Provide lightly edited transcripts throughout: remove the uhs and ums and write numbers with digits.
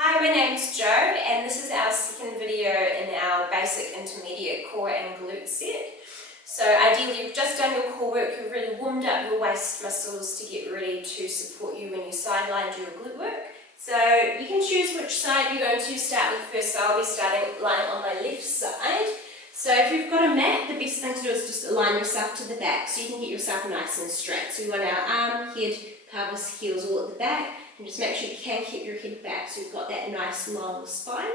Hi, my name is Jo, and this is our second video in our basic intermediate core and glute set. So ideally you've just done your core work, you've really warmed up your waist muscles to get ready to support you when you sideline do your glute work. So you can choose which side you're going to start with first. So I'll be starting lying on my left side. So if you've got a mat, the best thing to do is just align yourself to the back so you can get yourself nice and straight. So we want our arm, head, pelvis, heels all at the back. And just make sure you can keep your head back so you've got that nice long spine.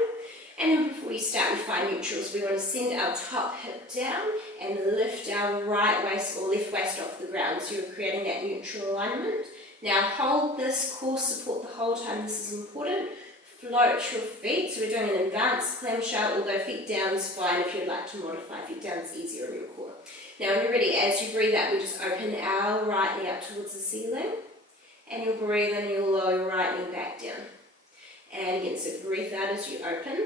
And then before we start with fine neutrals, we want to send our top hip down and lift our right waist or left waist off the ground. So you're creating that neutral alignment. Now hold this core support the whole time, this is important. Float your feet, so we're doing an advanced clamshell, although feet down is fine if you'd like to modify. Feet down is easier on your core. Now when you're ready, as you breathe out, we just open our right knee up towards the ceiling. And you'll breathe in, you'll lower your right knee back down. And again, so breathe out as you open.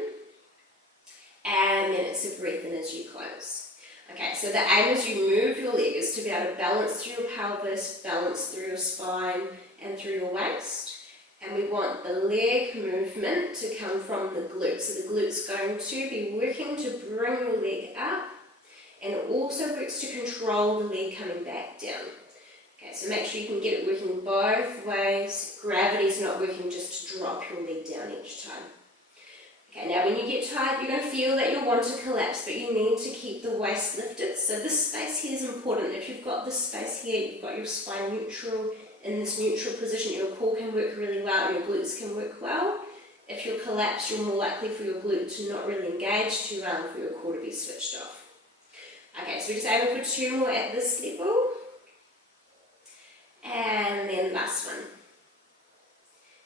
And then it's a breath in as you close. Okay, so the aim as you move your leg is to be able to balance through your pelvis, balance through your spine and through your waist. And we want the leg movement to come from the glutes. So the glutes going to be working to bring your leg up. And it also works to control the leg coming back down. Okay, so make sure you can get it working both ways. Gravity's not working just to drop your leg down each time. Okay, now when you get tired, you're going to feel that you'll want to collapse, but you need to keep the waist lifted. So this space here is important. If you've got this space here, you've got your spine neutral, in this neutral position, your core can work really well and your glutes can work well. If you're collapsed, you're more likely for your glute to not really engage too well and for your core to be switched off. Okay, so we're just aiming for 2 more at this level. And then last one.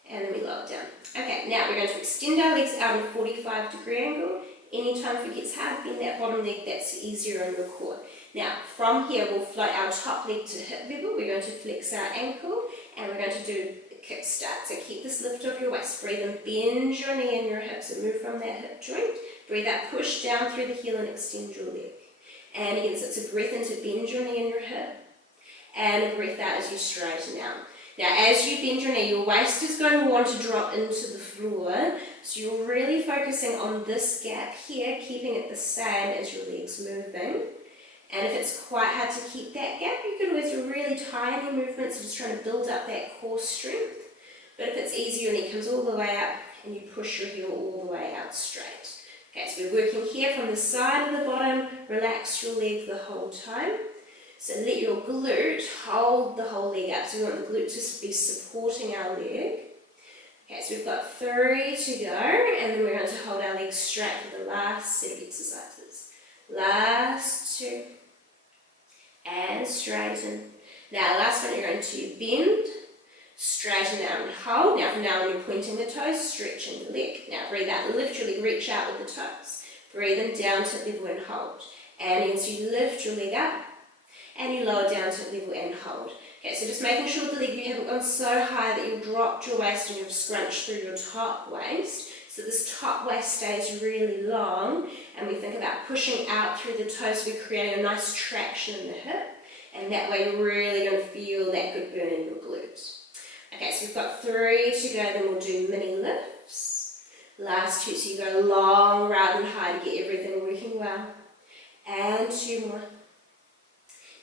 And then we lower it down. Okay, now we're going to extend our legs out in a 45-degree angle. Anytime it gets hard, bend that bottom leg, that's easier on your core. Now, from here, we'll float our top leg to hip level. We're going to flex our ankle, and we're going to do a kick start. So keep this lift of your waist. Breathe in, bend your knee and your hips, and move from that hip joint. Breathe out, push down through the heel and extend your leg. And again, so it's a breath in to bend your knee and your hip. And a breath out as you straighten out. Now as you bend your knee, your waist is going to want to drop into the floor, so you're really focusing on this gap here, keeping it the same as your legs moving. And if it's quite hard to keep that gap, you can always do really tiny movements, just trying to build up that core strength. But if it's easy, your knee comes all the way up and you push your heel all the way out straight. Okay, so we're working here from the side of the bottom, relax your leg the whole time. So let your glute hold the whole leg up. So we want the glute to be supporting our leg. Okay, so we've got 3 to go, and then we're going to hold our legs straight for the last set of exercises. Last 2. And straighten. Now last one, you're going to bend, straighten out and hold. Now from now on, you're pointing the toes, stretching the leg. Now breathe out, lift your leg, reach out with the toes. Breathe in, down to level and hold. And as you lift your leg up, and you lower down to level and hold. Okay, so just making sure the leg you haven't gone so high that you've dropped your waist and you've scrunched through your top waist. So this top waist stays really long, and we think about pushing out through the toes, so we're creating a nice traction in the hip, and that way you're really going to feel that good burn in your glutes. Okay, so we've got 3 to go, then we'll do mini lifts. Last 2, so you go long rather than high to get everything working well. And 2 more.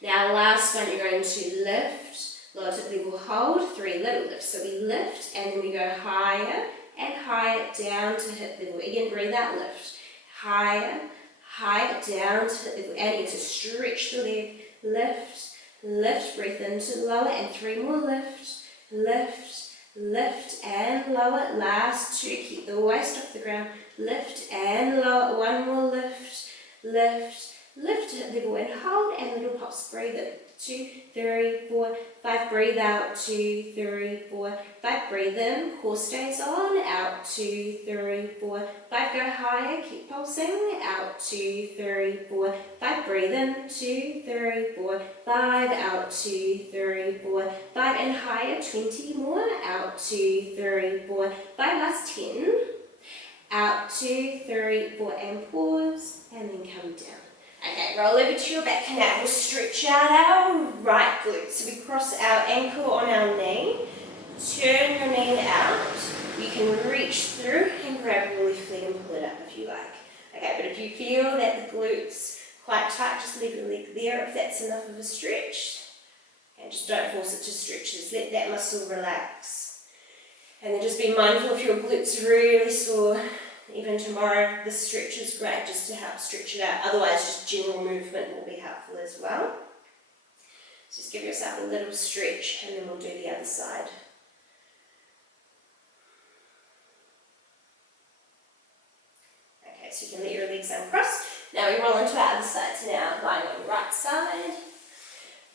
Now last one, you're going to lift, lower to level, hold, 3 little lifts. So we lift and then we go higher and higher down to hip level. Again, breathe out, lift. Higher, higher down to hip level. And again, to stretch the leg, lift, lift, breathe into lower, and 3 more, lift, lift, lift and lower. Last 2, keep the waist off the ground, lift and lower. 1 more, lift, lift, lift to level and hold, and little pops. Breathe in. 2, 3, 4, 5. Breathe out. 2, 3, 4, 5. Breathe in. Core stays on. Out. 2, 3, 4, 5. Go higher. Keep pulsing. Out. 2, 3, 4, 5. Breathe in. 2, 3, 4, 5. Out. 2, 3, 4, 5. And higher. 20 more. Out. 2, 3, 4, 5. Last 10. Out. 2, 3, 4, and pause, and then come down. Okay, roll over to your back and now we'll stretch out our right glute. So we cross our ankle on our knee, turn your knee out. You can reach through if you feel that the glutes quite tight, just leave your leg there if that's enough of a stretch. And just don't force it to stretch, just let that muscle relax. And then just be mindful if your glutes are really sore. Even tomorrow, this stretch is great just to help stretch it out. Otherwise, just general movement will be helpful as well. Just give yourself a little stretch and then we'll do the other side. Okay, so you can let your legs uncross. Now we roll onto our other side, so now lying on your right side.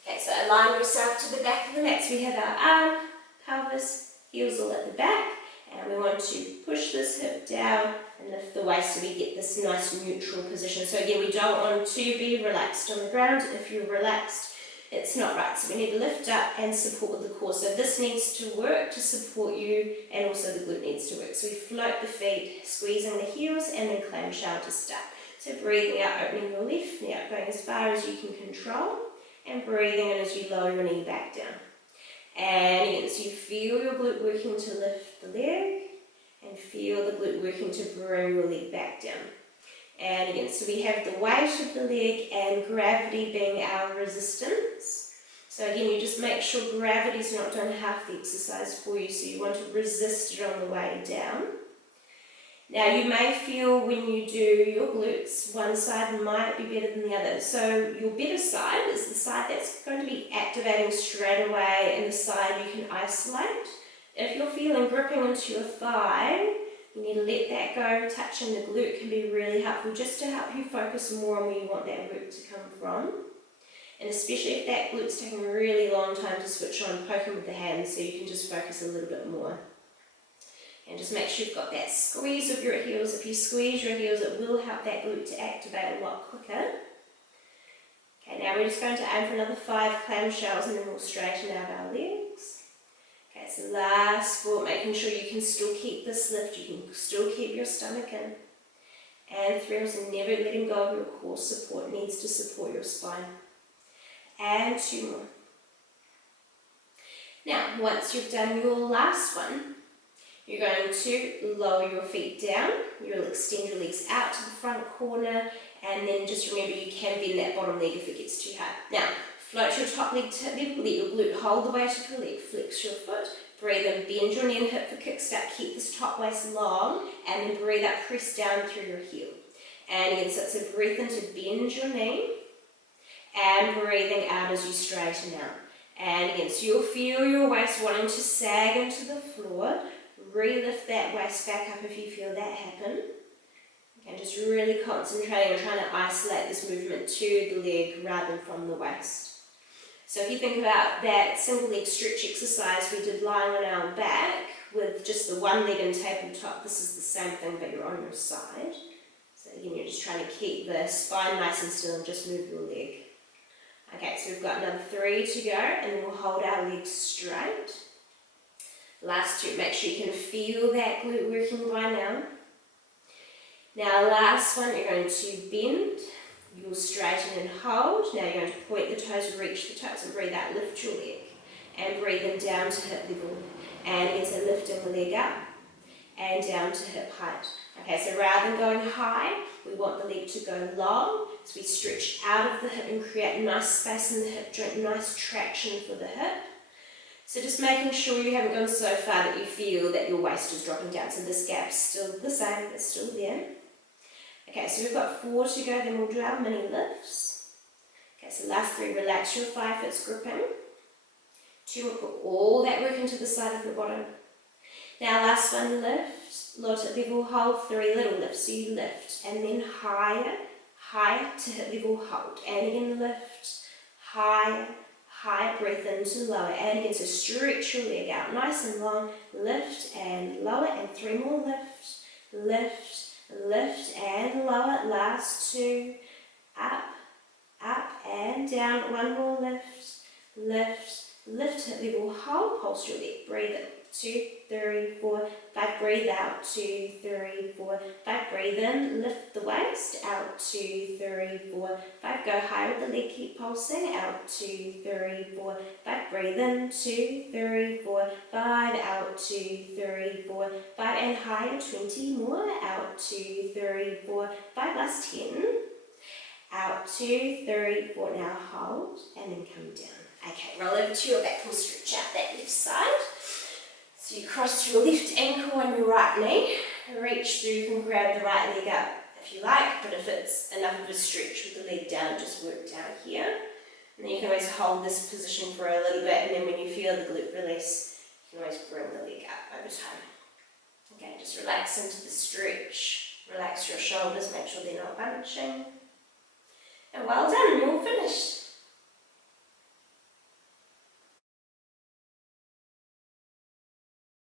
Okay, so align yourself to the back of the mat. So we have our arm, pelvis, heels all at the back, and we want to push this hip down and lift the waist so we get this nice neutral position. So again, we don't want to be relaxed on the ground. If you're relaxed, it's not right. So we need to lift up and support with the core. So this needs to work to support you, and also the glute needs to work. So we float the feet, squeezing the heels, and then clamshell to start. So breathing out, opening your left knee up, going as far as you can control, and breathing in as you lower your knee back down. And again, so you feel your glute working to lift the leg, and feel the glute working to bring your leg back down. And again, so we have the weight of the leg and gravity being our resistance. So again, you just make sure gravity's not doing half the exercise for you, so you want to resist it on the way down. Now you may feel when you do your glutes, one side might be better than the other. So your better side is the side that's going to be activating straight away, and the side you can isolate. If you're feeling gripping into your thigh, you need to let that go. Touching the glute can be really helpful just to help you focus more on where you want that work to come from. And especially if that glute's taking a really long time to switch on, poke them with the hands so you can just focus a little bit more. And just make sure you've got that squeeze of your heels. If you squeeze your heels, it will help that glute to activate a lot quicker. Okay, now we're just going to aim for another 5 clamshells, and then we'll straighten out our legs. Okay, so last 4, making sure you can still keep this lift, you can still keep your stomach in. And 3, also never letting go of your core support, needs to support your spine. And 2 more. Now, once you've done your last one, you're going to lower your feet down. You'll extend your legs out to the front corner, and then just remember you can bend that bottom leg if it gets too hard. Now, float your top leg to level, let your glute hold the weight of the leg, flex your foot, breathe in, bend your knee and hip for kickstart, keep this top waist long, and then breathe out, press down through your heel. And again, so it's a breath in to bend your knee, and breathing out as you straighten out. And again, so you'll feel your waist wanting to sag into the floor. Re-lift that waist back up if you feel that happen. And just really concentrating on trying to isolate this movement to the leg rather than from the waist. So if you think about that single leg stretch exercise we did lying on our back with just the one leg and tabletop, this is the same thing but you're on your side. So again, you're just trying to keep the spine nice and still and just move your leg. Okay, so we've got another 3 to go, and then we'll hold our legs straight. Last 2, make sure you can feel that glute working by now. Now last one, you're going to bend, you'll straighten and hold. Now you're going to point the toes, reach the toes, and breathe out, lift your leg. And breathe in down to hip level. And again, so lifting the leg up and down to hip height. Okay, so rather than going high, we want the leg to go long. So we stretch out of the hip and create nice space in the hip joint, nice traction for the hip. So just making sure you haven't gone so far that you feel that your waist is dropping down. So this gap's still the same, it's still there. Okay, so we've got 4 to go, then we'll do our mini lifts. Okay, so last 3, relax your thigh if it's gripping. 2, we'll put all that work into the side of the bottom. Now last one, lift, lower to hip level, hold, 3 little lifts. So you lift, and then higher, higher to hip level, hold. And again, lift, higher, high, breath in to lower, and again, so stretch your leg out nice and long, lift and lower, and 3 more, lift, lift, lift and lower, last 2, up, up and down, 1 more, lift, lift, Lift, hip level, hold, pulse your leg, breathe in, 2, 3, 4, 5, breathe out, 2, 3, 4, 5, breathe in, lift the waist, out, 2, 3, 4, 5, go high with the leg, keep pulsing, out, 2, 3, 4, 5, breathe in, 2, 3, 4, 5, out, 2, 3, 4, 5, and higher, 20 more, out, 2, 3, 4, 5, last 10, out, 2, 3, 4, now hold, and then come down. Okay, roll over to your back, we'll stretch out that left side. So you cross your left ankle and your right knee, reach through, you can grab the right leg up if you like, but if it's enough of a stretch with the leg down, just work down here. And then you can always hold this position for a little bit, and then when you feel the glute release, you can always bring the leg up over time. Okay, just relax into the stretch, relax your shoulders, make sure they're not bunching. And well done, you're all finished.